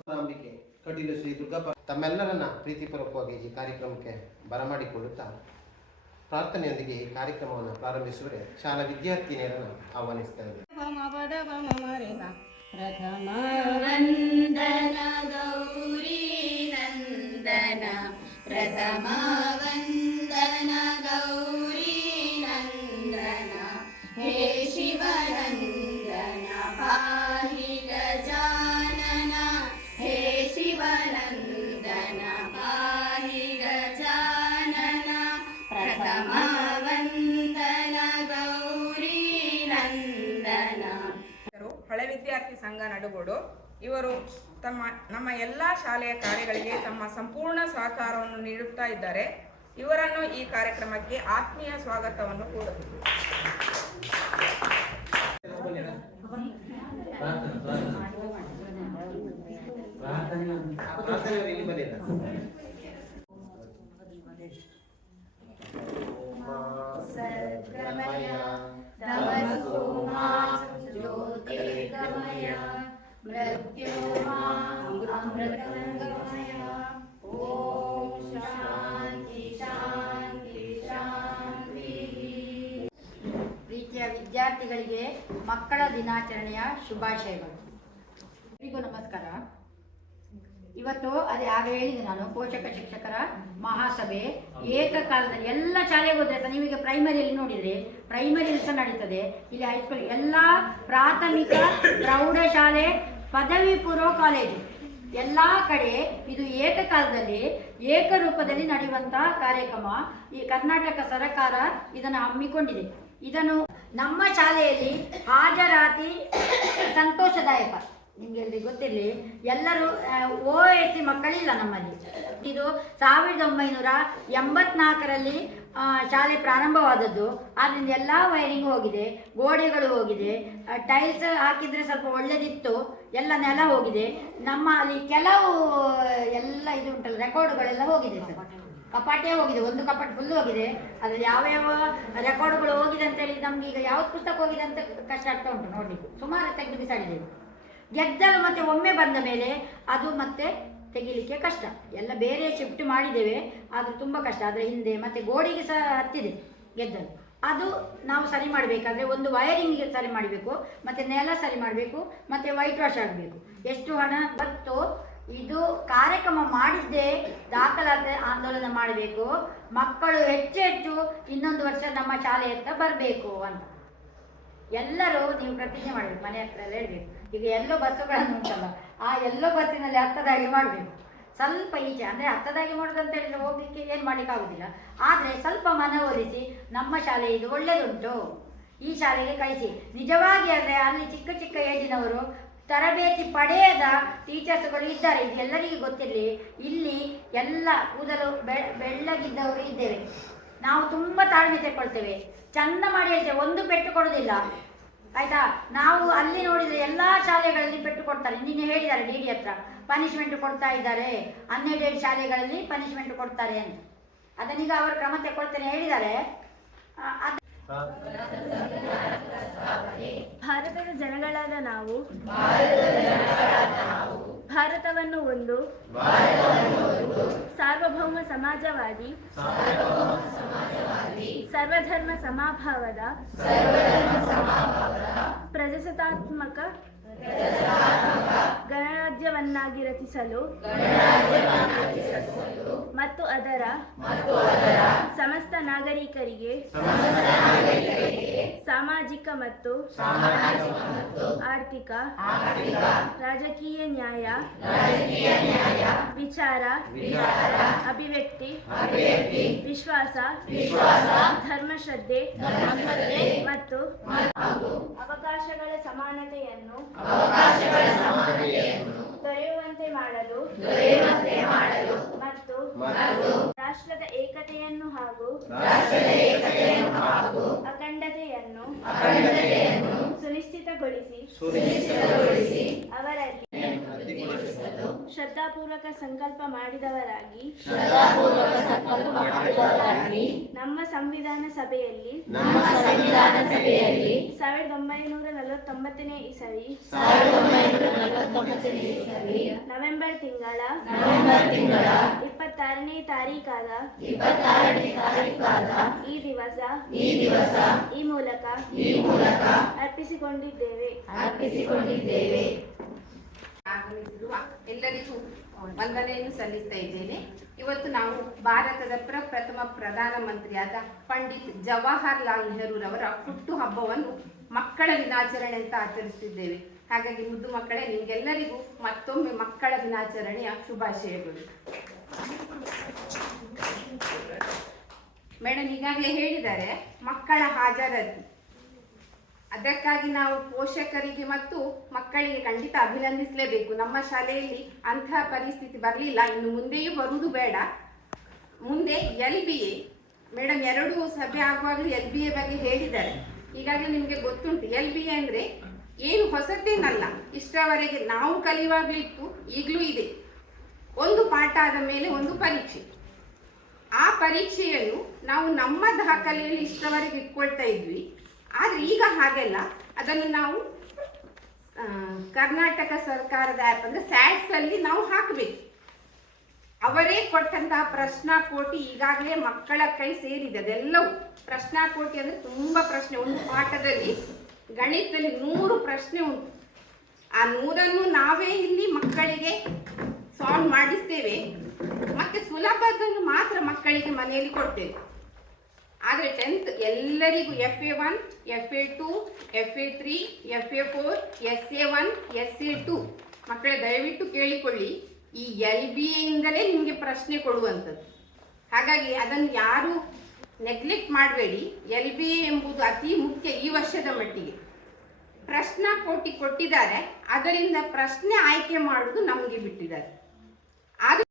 ಈಗ ಅಂಬಿಕೆ ಕಟೀಲು ಶ್ರೀ ದುರ್ಗಪ್ಪ ತಮ್ಮೆಲ್ಲರನ್ನ ಪ್ರೀತಿಪೂರ್ವಕವಾಗಿ ಈ ಕಾರ್ಯಕ್ರಮಕ್ಕೆ ಬರಮಾಡಿಕೊಳ್ಳುತ್ತಾ ಪ್ರಾರ್ಥನೆಯೊಂದಿಗೆ ಈ ಕಾರ್ಯಕ್ರಮವನ್ನು ಪ್ರಾರಂಭಿಸುವರೆ ಶಾಲಾ ವಿದ್ಯಾರ್ಥಿನಿಯರನ್ನು ಆಹ್ವಾನಿಸ್ತೇವೆ ಪ್ರಥಮ ವಂದನ ಗೌರಿ ನಂದನ ಹೇ ಶಿವನಂದನ ಪಾಹಿ ಹೇ ಶಿವನಂದನ ಪಾಹಿ ಪ್ರಥಮ ವಂದನ ಗೌರಿ ನಂದನ ಹಳೆ ವಿದ್ಯಾರ್ಥಿ ಸಂಘ ನಡುಗೋಡು ಇವರು ತಮ್ಮ, ನಮ್ಮ ಎಲ್ಲ ಶಾಲೆಯ ಕಾರ್ಯಗಳಿಗೆ ತಮ್ಮ ಸಂಪೂರ್ಣ ಸಹಕಾರವನ್ನು ನೀಡುತ್ತಾ ಇದ್ದಾರೆ ಇವರನ್ನು ಈ ಕಾರ್ಯಕ್ರಮಕ್ಕೆ ಆತ್ಮೀಯ ಸ್ವಾಗತವನ್ನು ಕೋರಬೇಕು. ಸದ್ಗಮಯ ಮಕ್ಕಳ ದಿನಾಚರಣೆಯ ಶುಭಾಶಯಗಳು. ಎಲ್ಲರಿಗೂ ನಮಸ್ಕಾರ. ಇವತ್ತು ಅದೇ ಆಗ ಹೇಳಿದೆ ನಾನು, ಪೋಷಕ ಶಿಕ್ಷಕರ ಮಹಾಸಭೆ ಏಕಕಾಲದಲ್ಲಿ ಎಲ್ಲ ಶಾಲೆಗೆ ಹೋದ್ರೆ ಸಹ ನೀವೀಗ ಪ್ರೈಮರಿಯಲ್ಲಿ ನೋಡಿದರೆ ಪ್ರೈಮರಿಯಲ್ಲಿ ಸಹ ನಡೀತದೆ. ಇಲ್ಲಿ ಹೈಸ್ಕೂಲ್ ಎಲ್ಲ ಪ್ರಾಥಮಿಕ, ಪ್ರೌಢಶಾಲೆ, ಪದವಿ ಪೂರ್ವ ಕಾಲೇಜು ಎಲ್ಲ ಕಡೆ ಇದು ಏಕಕಾಲದಲ್ಲಿ ಏಕರೂಪದಲ್ಲಿ ನಡೆಯುವಂತಹ ಕಾರ್ಯಕ್ರಮ ಈ ಕರ್ನಾಟಕ ಸರಕಾರ ಇದನ್ನು ಹಮ್ಮಿಕೊಂಡಿದೆ. ಇದನ್ನು ನಮ್ಮ ಶಾಲೆಯಲ್ಲಿ ಹಾಜರಾತಿ ಸಂತೋಷದಾಯಕ. ನಿಮ್ಗೆ ಎಲ್ರಿಗೂ ಗೊತ್ತಿರಲಿ, ಎಲ್ಲರೂ ಓ ಎಸ್ ಸಿ ಮಕ್ಕಳಿಲ್ಲ ನಮ್ಮಲ್ಲಿ. ಇದು ಸಾವಿರದ ಒಂಬೈನೂರ ಎಂಬತ್ನಾಲ್ಕರಲ್ಲಿ ಶಾಲೆ ಪ್ರಾರಂಭವಾದದ್ದು. ಆದ್ದರಿಂದ ಎಲ್ಲ ವೈರಿಂಗ್ ಹೋಗಿದೆ, ಗೋಡೆಗಳು ಹೋಗಿದೆ ಟೈಲ್ಸ್ ಹಾಕಿದರೆ ಸ್ವಲ್ಪ ಒಳ್ಳೆದಿತ್ತು, ಎಲ್ಲ ನೆಲ ಹೋಗಿದೆ. ನಮ್ಮ ಅಲ್ಲಿ ಕೆಲವು, ಎಲ್ಲ ಇದು ಉಂಟಲ್ಲ, ರೆಕಾರ್ಡ್ಗಳೆಲ್ಲ ಹೋಗಿದೆ ಸರ್. ಕಪಾಟೇ ಹೋಗಿದೆ, ಒಂದು ಕಪಾಟ್ ಫುಲ್ ಹೋಗಿದೆ. ಅದರಲ್ಲಿ ಯಾವ ಯಾವ ರೆಕಾರ್ಡ್ಗಳು ಹೋಗಿದೆ ಅಂತೇಳಿ ನಮ್ಗೆ ಈಗ ಯಾವ ಪುಸ್ತಕ ಹೋಗಿದೆ ಅಂತ ಕಷ್ಟ ಆಗ್ತಾ ಉಂಟು ನೋಡಲಿಕ್ಕೆ. ಸುಮಾರು ತೆಗೆದು ಬಿಸಾಡಿದ್ದೇವೆ. ಗೆದ್ದಲು ಮತ್ತೆ ಒಮ್ಮೆ ಬಂದ ಮೇಲೆ ಅದು ಮತ್ತೆ ತೆಗಿಲಿಕ್ಕೆ ಕಷ್ಟ. ಎಲ್ಲ ಬೇರೆ ಶಿಫ್ಟ್ ಮಾಡಿದ್ದೇವೆ, ಆದರೆ ತುಂಬ ಕಷ್ಟ. ಅದರ ಹಿಂದೆ ಮತ್ತೆ ಗೋಡೆಗೆ ಸಹ ಹತ್ತಿದೆ ಗೆದ್ದಲು. ಅದು ನಾವು ಸರಿ ಮಾಡಬೇಕಾದ್ರೆ ಒಂದು ವೈರಿಂಗಿಗೆ ಸರಿ ಮಾಡಬೇಕು, ಮತ್ತೆ ನೆಲ ಸರಿ ಮಾಡಬೇಕು, ಮತ್ತೆ ವೈಟ್ ವಾಶ್ ಆಗಬೇಕು. ಎಷ್ಟು ಹಣ ಮತ್ತು ಇದು ಕಾರ್ಯಕ್ರಮ ಮಾಡಿದ್ದೇ ದಾಖಲಾತಿ ಆಂದೋಲನ ಮಾಡಬೇಕು. ಮಕ್ಕಳು ಹೆಚ್ಚು ಹೆಚ್ಚು ಇನ್ನೊಂದು ವರ್ಷ ನಮ್ಮ ಶಾಲೆಯತ್ತ ಬರಬೇಕು ಅಂತ. ಎಲ್ಲರೂ ನೀವು ಪ್ರತಿಜ್ಞೆ ಮಾಡಬೇಕು, ಮನೆ ಹತ್ರ ಹೇಳ್ಬೇಕು. ಈಗ ಎಲ್ಲೋ ಬಸ್ಸುಗಳನ್ನು ಉಂಟಲ್ಲ, ಆ ಎಲ್ಲೋ ಬಸ್ಸಿನಲ್ಲಿ ಹತ್ತದಾಗಿ ಮಾಡಬೇಕು. ಸ್ವಲ್ಪ ಈಚೆ, ಅಂದರೆ ಹತ್ತದಾಗಿ ಮಾಡೋದು ಅಂತ ಹೇಳಿದ್ರೆ ಹೋಗ್ಲಿಕ್ಕೆ ಏನು ಮಾಡಲಿಕ್ಕಾಗುದಿಲ್ಲ. ಆದರೆ ಸ್ವಲ್ಪ ಮನವೊಲಿಸಿ ನಮ್ಮ ಶಾಲೆ ಇದು ಒಳ್ಳೆಯದುಂಟು ಈ ಶಾಲೆಗೆ ಕಳಿಸಿ. ನಿಜವಾಗಿ ಅಂದರೆ ಅಲ್ಲಿ ಚಿಕ್ಕ ಚಿಕ್ಕ ಏಜಿನವರು ತರಬೇತಿ ಪಡೆಯದ ಟೀಚರ್ಸ್ಗಳು ಇದ್ದಾರೆ ಇದು ಎಲ್ಲರಿಗೂ ಗೊತ್ತಿರಲಿ. ಇಲ್ಲಿ ಎಲ್ಲ ಕೂದಲು ಬೆಳ್ಳಗಿದ್ದವರು ಇದ್ದೇವೆ. ನಾವು ತುಂಬ ತಾಳ್ಮೆ ತೆಕ್ಕೊಳ್ತೇವೆ. ಚಂದ ಮಾಡಿ ಹೇಳ್ತೇವೆ, ಒಂದು ಪೆಟ್ಟು ಕೊಡೋದಿಲ್ಲ ಆಯ್ತಾ? ನಾವು ಅಲ್ಲಿ ನೋಡಿದರೆ ಎಲ್ಲ ಶಾಲೆಗಳಲ್ಲಿ ಪೆಟ್ಟು ಕೊಡ್ತಾರೆ. ನಿನ್ನೆ ಹೇಳಿದ್ದಾರೆ ಡಿ ಡಿ ಹತ್ರ ಪನಿಷ್ಮೆಂಟ್ ಕೊಡ್ತಾ ಇದ್ದಾರೆ. ಹನ್ನೆರಡು ಶಾಲೆಗಳಲ್ಲಿ ಪನಿಷ್ಮೆಂಟ್ ಕೊಡ್ತಾರೆ ಅಂತ. ಅದನ್ನೀಗ ಅವರು ಕ್ರಮ ತೆಕ್ಕೊಳ್ತೇನೆ, ಹೇಳಿದ್ದಾರೆ. ಭಾರತದ ಜನಗಳಾದ ನಾವು. ಭಾರತವನ್ನು ಒಂದು. ಸಾರ್ವಭೌಮ ಸಮಾಜವಾದಿ. ಸರ್ವಧರ್ಮ ಸಮಾಭಾವದ. ಪ್ರಜಾಸತ್ತಾತ್ಮಕ. ಗಣರಾಜ್ಯವನ್ನಾಗಿ ರಚಿಸಲು ಮತ್ತು ಅದರ ಸಮಸ್ತ ನಾಗರಿಕರಿಗೆ ಸಾಮಾಜಿಕ ಮತ್ತು ಆರ್ಥಿಕ ರಾಜಕೀಯ ನ್ಯಾಯ ವಿಚಾರ ಅಭಿವ್ಯಕ್ತಿ ವಿಶ್ವಾಸ ಧರ್ಮಶ್ರದ್ಧೆ ಮತ್ತು ಅವಕಾಶಗಳ ಸಮಾನತೆಯನ್ನು ದೊರೆಯುವಂತೆ ಮಾಡಲು ಮತ್ತು ರಾಷ್ಟ್ರದ ಏಕತೆಯನ್ನು ಹಾಗೂ ಅಖಂಡತೆಯನ್ನು ಸುನಿಶ್ಚಿತಗೊಳಿಸಿ ಶ್ರದ್ಧಾಪೂರ್ವಕ ಸಂಕಲ್ಪ ಮಾಡಿದವರಾಗಿ ನಮ್ಮ ಸಂವಿಧಾನ ಸಭೆಯಲ್ಲಿ ಸಾವಿರದ ಒಂಬೈನೂರ ನಲವತ್ತೊಂಬತ್ತನೇ ಇಸವಿ ನವೆಂಬರ್ ತಿಂಗಳ ಇಪ್ಪತ್ತಾರನೇ ತಾರೀಕಾದ ಈ ದಿವಸ ಈ ಮೂಲಕ ಅರ್ಪಿಸಿಕೊಂಡಿದ್ದೇವೆ. ಆಗಮಿಸಿರುವ ಎಲ್ಲರಿಗೂ ವಂದನೆಯನ್ನು ಸಲ್ಲಿಸ್ತಾ ಇದ್ದೇನೆ. ಇವತ್ತು ನಾವು ಭಾರತದ ಪ್ರಪ್ರಥಮ ಪ್ರಧಾನಮಂತ್ರಿಯಾದ ಪಂಡಿತ್ ಜವಾಹರ್ಲಾಲ್ ನೆಹರೂರವರ ಹುಟ್ಟುಹಬ್ಬವನ್ನು ಮಕ್ಕಳ ದಿನಾಚರಣೆ ಅಂತ ಆಚರಿಸುತ್ತಿದ್ದೇವೆ ಹಾಗಾಗಿ ಮುದ್ದು ಮಕ್ಕಳೇ, ನಿಮಗೆಲ್ಲರಿಗೂ ಮತ್ತೊಮ್ಮೆ ಮಕ್ಕಳ ದಿನಾಚರಣೆಯ ಶುಭಾಶಯಗಳು. ಮೇಡಮ್ ಈಗಾಗಲೇ ಹೇಳಿದ್ದಾರೆ, ಮಕ್ಕಳ ಹಾಜರಾತಿ. ಅದಕ್ಕಾಗಿ ನಾವು ಪೋಷಕರಿಗೆ ಮತ್ತು ಮಕ್ಕಳಿಗೆ ಖಂಡಿತ ಅಭಿನಂದಿಸಲೇಬೇಕು. ನಮ್ಮ ಶಾಲೆಯಲ್ಲಿ ಅಂತಹ ಪರಿಸ್ಥಿತಿ ಬರಲಿಲ್ಲ. ಇನ್ನು ಮುಂದೆಯೂ ಬರುವುದು ಬೇಡ. ಮುಂದೆ ಎಲ್ ಬಿ ಎ ಮೇಡಮ್ ಎರಡು ಸಭೆ ಆಗುವಾಗಲೂ ಎಲ್ ಬಿ ಎ ಬಗ್ಗೆ ಹೇಳಿದ್ದಾರೆ. ಈಗಾಗಲೇ ನಿಮಗೆ ಗೊತ್ತುಂಟು, ಎಲ್ ಬಿ ಎ ಅಂದರೆ ಏನು ಹೊಸತೇನಲ್ಲ. ಇಷ್ಟರವರೆಗೆ ನಾವು ಕಲಿಯುವಾಗಲೂ ಇತ್ತು ಈಗಲೂ ಇದೆ. ಒಂದು ಪಾಠ ಆದ ಮೇಲೆ ಒಂದು ಪರೀಕ್ಷೆ. ಆ ಪರೀಕ್ಷೆಯನ್ನು ನಾವು ನಮ್ಮ ದಾಖಲೆಯಲ್ಲಿ ಇಷ್ಟರವರೆಗೆ ಇಟ್ಕೊಳ್ತಾ ಇದ್ವಿ. ಆದರೆ ಈಗ ಹಾಗೆಲ್ಲ ಅದನ್ನು ನಾವು ಕರ್ನಾಟಕ ಸರ್ಕಾರದ ಆ್ಯಪ್ ಅಂದರೆ ಸ್ಯಾಟ್ಸ್ ಅಲ್ಲಿ ನಾವು ಹಾಕಬೇಕು. ಅವರೇ ಕೊಟ್ಟಂತಹ ಪ್ರಶ್ನಾಕೋಟಿ ಈಗಾಗಲೇ ಮಕ್ಕಳ ಕೈ ಸೇರಿದೆ. ಅದೆಲ್ಲವೂ ಪ್ರಶ್ನಾಕೋಟಿ ಅಂದರೆ ತುಂಬ ಪ್ರಶ್ನೆ. ಒಂದು ಪಾಠದಲ್ಲಿ ಗಣಿತದಲ್ಲಿ ನೂರು ಪ್ರಶ್ನೆ ಉಂಟು. ಆ ನೂರನ್ನು ನಾವೇ ಇಲ್ಲಿ ಮಕ್ಕಳಿಗೆ ಸಾಲ್ವ್ ಮಾಡಿಸ್ತೇವೆ. ಮತ್ತೆ ಸುಲಭದನ್ನು ಮಾತ್ರ ಮಕ್ಕಳಿಗೆ ಮನೆಯಲ್ಲಿ ಕೊಡ್ತೇವೆ. ಆದರೆ ಟೆಂತ್ ಎಲ್ಲರಿಗೂ F A one F A two F A three F A four S A one S A two ಮಕ್ಕಳೇ, ದಯವಿಟ್ಟು ಕೇಳಿಕೊಳ್ಳಿ, ಈ ಎಲ್ ಬಿ ಎಯಿಂದಲೇ ನಿಮಗೆ ಪ್ರಶ್ನೆ ಕೊಡುವಂಥದ್ದು. ಹಾಗಾಗಿ ಅದನ್ನು ಯಾರು ನೆಗ್ಲೆಕ್ಟ್ ಮಾಡಬೇಡಿ. ಎಲ್ ಬಿ ಎ ಎಂಬುದು ಅತಿ ಮುಖ್ಯ ಈ ವರ್ಷದ ಮಟ್ಟಿಗೆ. ಪ್ರಶ್ನಾ ಕೋಟಿ ಕೊಟ್ಟಿದ್ದಾರೆ. ಅದರಿಂದ ಪ್ರಶ್ನೆ ಆಯ್ಕೆ ಮಾಡುವುದು ನಮಗೆ ಬಿಟ್ಟಿದ್ದಾರೆ.